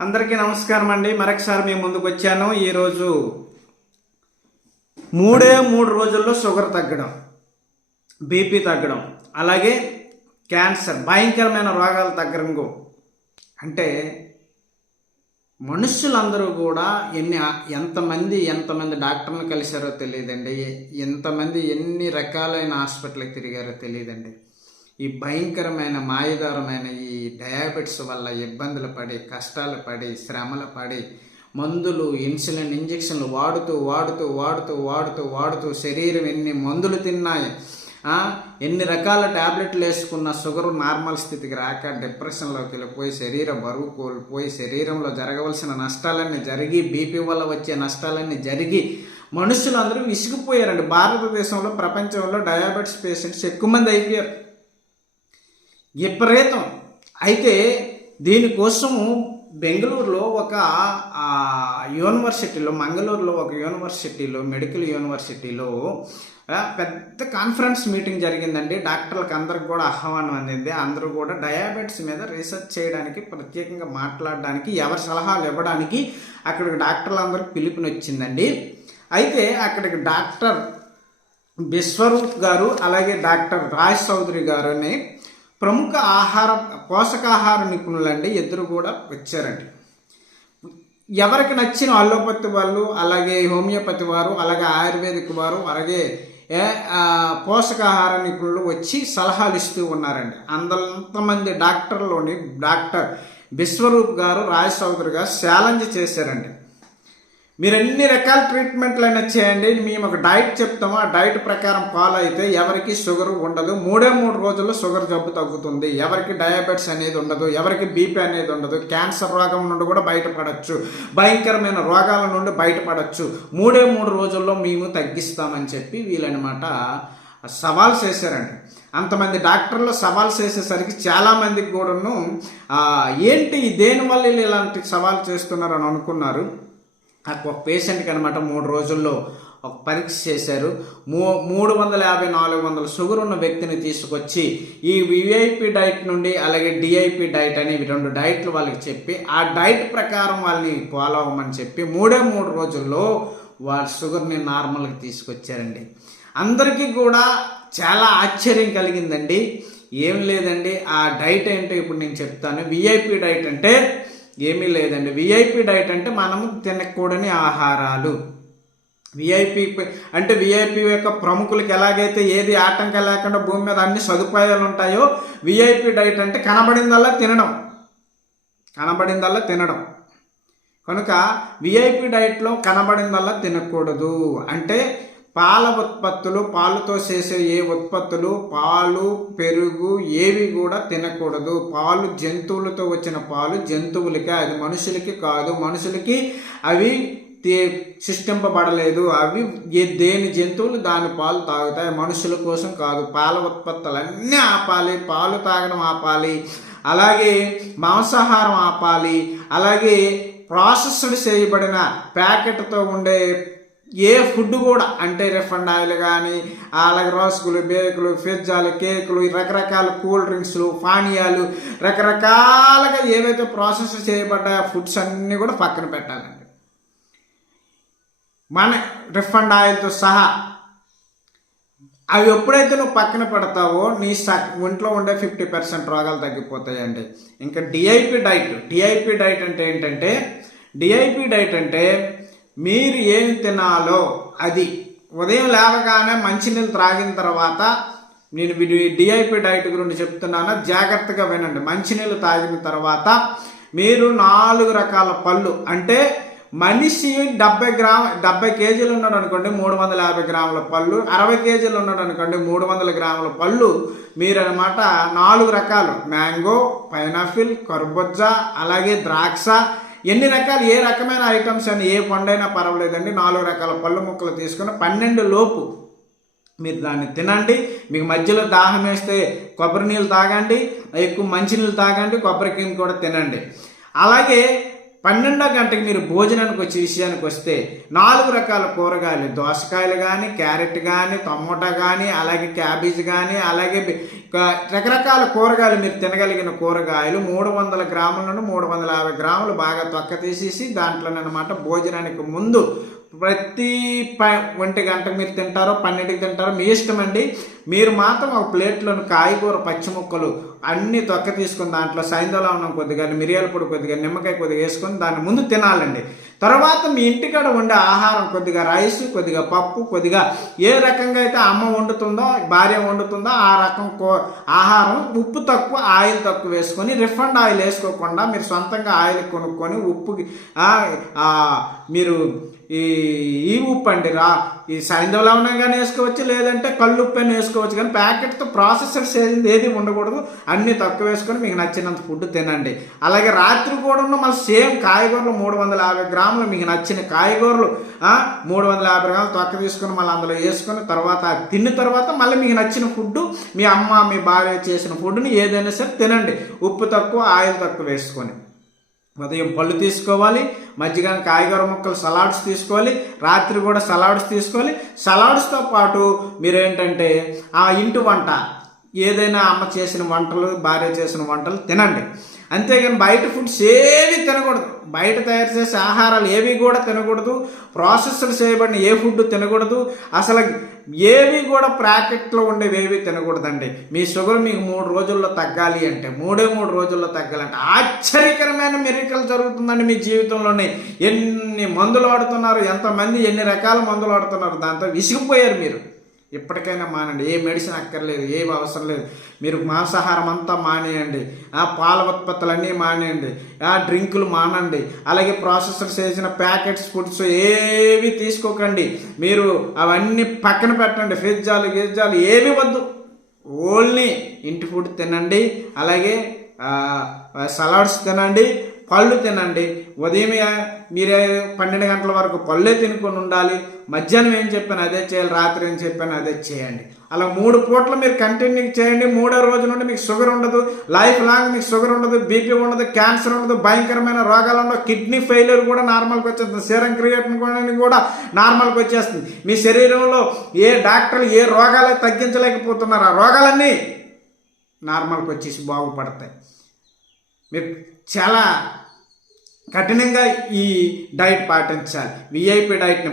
అందరికీ నమస్కారం అండి. మరొకసారి మీ ముందుకు వచ్చాను. ఈరోజు మూడు రోజుల్లో షుగర్ తగ్గడం, బీపీ తగ్గడం, అలాగే క్యాన్సర్, భయంకరమైన రోగాలు తగ్గడం. అంటే మనుషులందరూ కూడా ఎంతమంది డాక్టర్లు కలిశారో తెలియదండి, ఎంతమంది ఎన్ని రకాలైన హాస్పిటల్కి తిరిగారో తెలియదండి. ఈ భయంకరమైన మాయదారమైన ఈ డయాబెటిస్ వల్ల ఇబ్బందులు పడి, కష్టాలు పడి, శ్రమలు పడి, మందులు, ఇన్సులిన్ ఇంజక్షన్లు వాడుతూ శరీరం ఎన్ని మందులు తిన్నాయి, ఎన్ని రకాల ట్యాబ్లెట్లు వేసుకున్న షుగర్ నార్మల్ స్థితికి రాక డిప్రెషన్లోకి వెళ్ళిపోయి శరీర బరువు కోల్పోయి శరీరంలో జరగవలసిన నష్టాలన్నీ జరిగి, బీపీ వల్ల వచ్చే నష్టాలన్నీ జరిగి మనుషులందరూ విసిగిపోయారండి. భారతదేశంలో, ప్రపంచంలో డయాబెటిస్ పేషెంట్స్ ఎక్కువ మంది అయిపోయారు, విపరీతం. అయితే దీనికోసము బెంగళూరులో ఒక యూనివర్సిటీలో, మంగళూరులో ఒక యూనివర్సిటీలో, మెడికల్ యూనివర్సిటీలో పెద్ద కాన్ఫరెన్స్ మీటింగ్ జరిగిందండి. డాక్టర్లకు అందరికి కూడా ఆహ్వానం అందింది. అందరూ కూడా డయాబెటిస్ మీద రీసెర్చ్ చేయడానికి, ప్రత్యేకంగా మాట్లాడడానికి, ఎవరి సలహాలు ఇవ్వడానికి అక్కడికి డాక్టర్లు అందరికి పిలుపునిచ్చిందండి. అయితే అక్కడికి డాక్టర్ బిశ్వరూప్ గారు, అలాగే డాక్టర్ రాజ్ చౌదరి గారు అని ప్రముఖ పోషకాహార నిపుణులండి, ఇద్దరు కూడా వచ్చారండి. ఎవరికి నచ్చిన అలోపతి వాళ్ళు, అలాగే హోమియోపతి వారు, అలాగే ఆయుర్వేదిక్ వారు, అలాగే పోషకాహార నిపుణులు వచ్చి సలహాలు ఇస్తూ ఉన్నారండి. అంతమంది డాక్టర్లోని డాక్టర్ బిశ్వరూప్ గారు, రాజ్ చౌదరి గారు ఛాలెంజ్ చేశారండి. మీరు ఎన్ని రకాల ట్రీట్మెంట్లు అయినా చేయండి, మేము ఒక డైట్ చెప్తాము, ఆ డైట్ ప్రకారం ఫాలో అయితే ఎవరికి షుగర్ ఉండదు, 3 రోజుల్లో షుగర్ జబ్బు తగ్గుతుంది, ఎవరికి డయాబెటిస్ అనేది ఉండదు, ఎవరికి బీపీ అనేది ఉండదు, క్యాన్సర్ రోగం నుండి కూడా బయటపడచ్చు, భయంకరమైన రోగాల నుండి బయటపడచ్చు, 3 రోజుల్లో మేము తగ్గిస్తామని చెప్పి వీళ్ళనమాట సవాల్ చేశారండి. అంతమంది డాక్టర్లు సవాల్ చేసేసరికి చాలామందికి కూడాను ఏంటి దేనివల్ల వీళ్ళు ఇలాంటి సవాల్ చేస్తున్నారు అని అనుకున్నారు. ఒక పేషెంట్కి అనమాట 3 రోజుల్లో ఒక పరీక్ష చేశారు. 350-400 షుగర్ ఉన్న వ్యక్తిని తీసుకొచ్చి ఈ విఐపి డైట్ నుండి, అలాగే డిఐపి డైట్ అని 2 డైట్లు వాళ్ళకి చెప్పి, ఆ డైట్ ప్రకారం వాళ్ళని ఫాలో అవ్వమని చెప్పి 3 రోజుల్లో వాళ్ళ షుగర్ని నార్మల్కి తీసుకొచ్చారండి. అందరికీ కూడా చాలా ఆశ్చర్యం కలిగిందండి. ఏం లేదండి, ఆ డైట్ ఏంటో ఇప్పుడు నేను చెప్తాను. విఐపి డైట్ అంటే ఏమీ లేదండి. విఐపి డైట్ అంటే మనము తినకూడని ఆహారాలు. విఐపి అంటే విఐపి యొక్క ప్రముఖులకి ఎలాగైతే ఏది ఆటంకం లేకుండా భూమి మీద అన్ని సదుపాయాలు ఉంటాయో, విఐపి డైట్ అంటే కనబడిందల్లా తినడం. కనుక విఐపి డైట్లో కనబడిందల్లా తినకూడదు. అంటే పాల ఉత్పత్తులు, పాలుతో చేసే ఏ ఉత్పత్తులు, పాలు, పెరుగు ఏవి కూడా తినకూడదు. పాలు జంతువులతో వచ్చిన పాలు జంతువులకే, అది మనుషులకి కాదు. మనుషులకి అవి సృష్టింపబడలేదు. అవి దేని జంతువులు దాని పాలు తాగుతాయి, మనుషుల కోసం కాదు. పాల ఉత్పత్తులన్నీ ఆపాలి, పాలు తాగడం ఆపాలి, అలాగే మాంసాహారం ఆపాలి, అలాగే ప్రాసెస్డ్ చేయబడిన ప్యాకెట్తో ఉండే ఏ ఫుడ్ కూడా, అంటే రిఫండ్ ఆయిల్ కానీ, అలాగే రస్కులు, బేకులు, పిజ్జాలు, కేకులు, రకరకాల కూల్ డ్రింక్స్లు, పానీయాలు, రకరకాలుగా ఏవైతే ప్రాసెస్ చేయబడ్డ ఫుడ్స్ అన్నీ కూడా పక్కన పెట్టాలండి. మన రిఫండ్ ఆయిల్తో సహా అవి ఎప్పుడైతే నువ్వు పక్కన పెడతావో నీ ఒంట్లో ఉండే 50% రోగాలు తగ్గిపోతాయండి. ఇంకా డిఐపి డైట్ అంటే ఏంటంటే, డిఐపి డైట్ అంటే మీరు ఏం తినాలో అది. ఉదయం లేవగానే మంచినీళ్ళు త్రాగిన తర్వాత, నేను డిఐపి డైట్ గురించి చెప్తున్నాను, జాగ్రత్తగా వినండి. మంచినీళ్ళు తాగిన తర్వాత మీరు 4 రకాల పళ్ళు, అంటే మనిషి 70 కేజీలు ఉన్నాడు అనుకోండి 350 గ్రాముల పళ్ళు, 60 కేజీలు ఉన్నాడు అనుకోండి 300 గ్రాముల పళ్ళు మీరు అనమాట 4 రకాలు, మ్యాంగో, పైనాపిల్, కర్బూజా, అలాగే ద్రాక్ష, ఎన్ని రకాలు, ఏ రకమైన ఐటమ్స్ అని ఏ పండైనా పర్వాలేదండి, 4 రకాల పళ్ళు ముక్కలు తీసుకుని 12 లోపు మీరు దాన్ని తినండి. మీకు మధ్యలో దాహం వేస్తే కొబ్బరి నీళ్ళు తాగండి, ఎక్కువ మంచినీళ్ళు తాగండి, కొబ్బరికాయని కూడా తినండి. అలాగే 12వ గంటకి మీరు భోజనానికి వచ్చే విషయానికి వస్తే 4 రకాల కూరగాయలు, దోసకాయలు కానీ, క్యారెట్ కానీ, టమోటా కానీ, అలాగే క్యాబేజ్ కానీ, అలాగే రకరకాల కూరగాయలు మీరు తినగలిగిన కూరగాయలు 300 గ్రాముల నుండి 350 గ్రాములు బాగా తొక్క తీసేసి దాంట్లోనమాట భోజనానికి ముందు ప్రతి 1 గంటకు మీరు తింటారో 12కి తింటారో మీ ఇష్టం అండి. మీరు మాత్రం ఒక ప్లేట్లోని కాయగూర, పచ్చి ముక్కలు అన్నీ తొక్క తీసుకుని దాంట్లో సైంధవలవణం కొద్దిగా, మిరియాల పొడి కొద్దిగా, నిమ్మకాయ కొద్దిగా వేసుకొని దాన్ని ముందు తినాలండి. తర్వాత మీ ఇంటికాడ వండే ఆహారం కొద్దిగా రైస్, కొద్దిగా పప్పు, కొద్దిగా ఏ రకంగా అయితే అమ్మ వండుతుందో, భార్య వండుతుందో ఆ రకం ఆహారం ఉప్పు తక్కువ, ఆయిల్ తక్కువ వేసుకొని, రిఫండ్ ఆయిల్ వేసుకోకుండా మీరు సొంతంగా ఆయిల్ కొనుక్కొని ఉప్పుకి మీరు ఈ ఉప్పు అండి ఈ సైంధవలవణం కానీ వేసుకోవచ్చు, లేదంటే కల్లుప్పు అని వేసుకోవచ్చు. కానీ ప్యాకెట్తో ప్రాసెసర్ చేసింది ఏది ఉండకూడదు. అన్నీ తక్కువ వేసుకొని మీకు నచ్చినంత ఫుడ్ తినండి. అలాగే రాత్రి కూడా మళ్ళీ సేమ్ కాయగూరలు 350 గ్రాములు మీకు నచ్చిన కాయగూరలు 350 గ్రాములు తొక్క తీసుకొని మళ్ళీ అందులో వేసుకొని తర్వాత తిన్న తర్వాత మళ్ళీ మీకు నచ్చిన ఫుడ్ మీ అమ్మ, మీ భార్య చేసిన ఫుడ్ని ఏదైనా సరే తినండి. ఉప్పు తక్కువ, ఆయిల్ తక్కువ వేసుకొని. ఉదయం పళ్ళు తీసుకోవాలి, మధ్యాహ్నం కాయగూర ముక్కలు సలాడ్స్ తీసుకోవాలి, రాత్రి కూడా సలాడ్స్ తీసుకోవాలి. సలాడ్స్తో పాటు మీరేంటంటే ఆ ఇంటి వంట ఏదైనా అమ్మ చేసిన వంటలు, భార్య చేసిన వంటలు తినండి. అంతేగాని బయట ఫుడ్స్ ఏవి తినకూడదు. బయట తయారు చేసే ఆహారాలు ఏవి కూడా తినకూడదు. ప్రాసెసర్ చేయబడిన ఏ ఫుడ్ తినకూడదు. అసలు ఏవి కూడా ప్యాకెట్లో ఉండేవి ఏవి తినకూడదండి. మీ షుగర్ మీకు 3 రోజుల్లో తగ్గాలి అంటే, 3 రోజుల్లో తగ్గాలంటే ఆశ్చర్యకరమైన మిరకల్ జరుగుతుందండి మీ జీవితంలోనే. ఎన్ని మందులు వాడుతున్నారు, ఎంతమంది ఎన్ని రకాల మందులు వాడుతున్నారు, దాంతో విసిగిపోయారు మీరు. ఇప్పటికైనా మానండి. ఏ మెడిసిన్ అక్కర్లేదు, ఏవి అవసరం లేదు. మీరు మాంసాహారం అంతా మానేయండి, పాల ఉత్పత్తులన్నీ మానేయండి, డ్రింకులు మానండి, అలాగే ప్రాసెసర్ చేసిన ప్యాకెట్స్ ఫుడ్స్ ఏవి తీసుకోకండి. మీరు అవన్నీ పక్కన పెట్టండి. పిజ్జాలు గిజ్జాలు ఏవి వద్దు. ఓన్లీ ఇంటి ఫుడ్ తినండి. అలాగే సలాడ్స్ తినండి, పళ్ళు తినండి. ఉదయం మీరే 12 గంటల వరకు పళ్ళే తినుకొని ఉండాలి. మధ్యాహ్నం ఏం చెప్పాను అదే చేయాలి, రాత్రి ఏం చెప్పాను అదే చేయండి. అలా 3 పూటలు మీరు కంటిన్యూ చేయండి. 3వ రోజు నుండి మీకు షుగర్ ఉండదు, లైఫ్ లాంగ్ మీకు షుగర్ ఉండదు, బీపీ ఉండదు, క్యాన్సర్ ఉండదు, భయంకరమైన రోగాలు ఉండవు. కిడ్నీ ఫెయిల్యూర్ కూడా నార్మల్కి వచ్చేస్తుంది, సీరం క్రియేటిన్ కూడా నార్మల్కి వచ్చేస్తుంది. మీ శరీరంలో ఏ డాక్టర్లు ఏ రోగాలు తగ్గించలేకపోతున్నారు, ఆ రోగాలన్నీ నార్మల్కి వచ్చేసి బాగుపడతాయి. మీరు చాలా కఠినంగా ఈ డైట్ పాటించాలి. విఐపి డైట్ని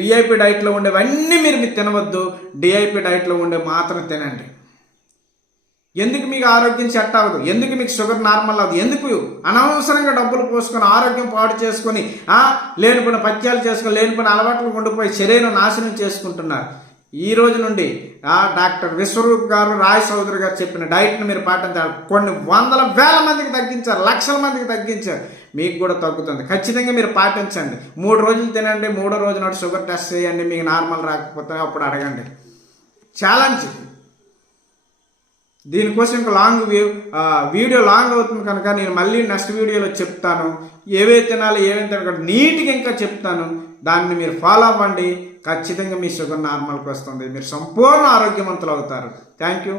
విఐపి డైట్లో ఉండేవన్నీ మీరు తినవద్దు. డిఐపి డైట్లో ఉండే మాత్రం తినండి. ఎందుకు మీకు ఆరోగ్యం సెట్ అవ్వదు, ఎందుకు మీకు షుగర్ నార్మల్ అవ్వదు, ఎందుకు అనవసరంగా డబ్బులు పోసుకొని ఆరోగ్యం పాడు చేసుకొని లేనిపోయిన పత్యాలు చేసుకొని లేనిపోయిన అలవాట్లు ఉండిపోయి శరీరం నాశనం చేసుకుంటున్నారు. ఈ రోజు నుండి డాక్టర్ విశ్వరూప్ గారు, రాయ్ చౌదరి గారు చెప్పిన డైట్ని మీరు పాటించాలి. కొన్ని వందల వేల మందికి తగ్గించారు, లక్షల మందికి తగ్గించారు. మీకు కూడా తగ్గుతుంది. ఖచ్చితంగా మీరు పాటించండి. 3 రోజులు తినండి, 3వ రోజు నాడు షుగర్ టెస్ట్ చేయండి. మీకు నార్మల్ రాకపోతే అప్పుడు అడగండి. ఛాలెంజ్. దీనికోసం ఇంకా వీడియో లాంగ్ అవుతుంది కనుక నేను మళ్ళీ నెక్స్ట్ వీడియోలో చెప్తాను. ఏవైతే తినాలి, ఏమేమి తినకూడదు నీట్గా ఇంకా చెప్తాను. దాన్ని మీరు ఫాలో అవ్వండి. ఖచ్చితంగా మీ షుగర్ నార్మల్కి వస్తుంది. మీరు సంపూర్ణ ఆరోగ్యవంతులు అవుతారు. Thank you.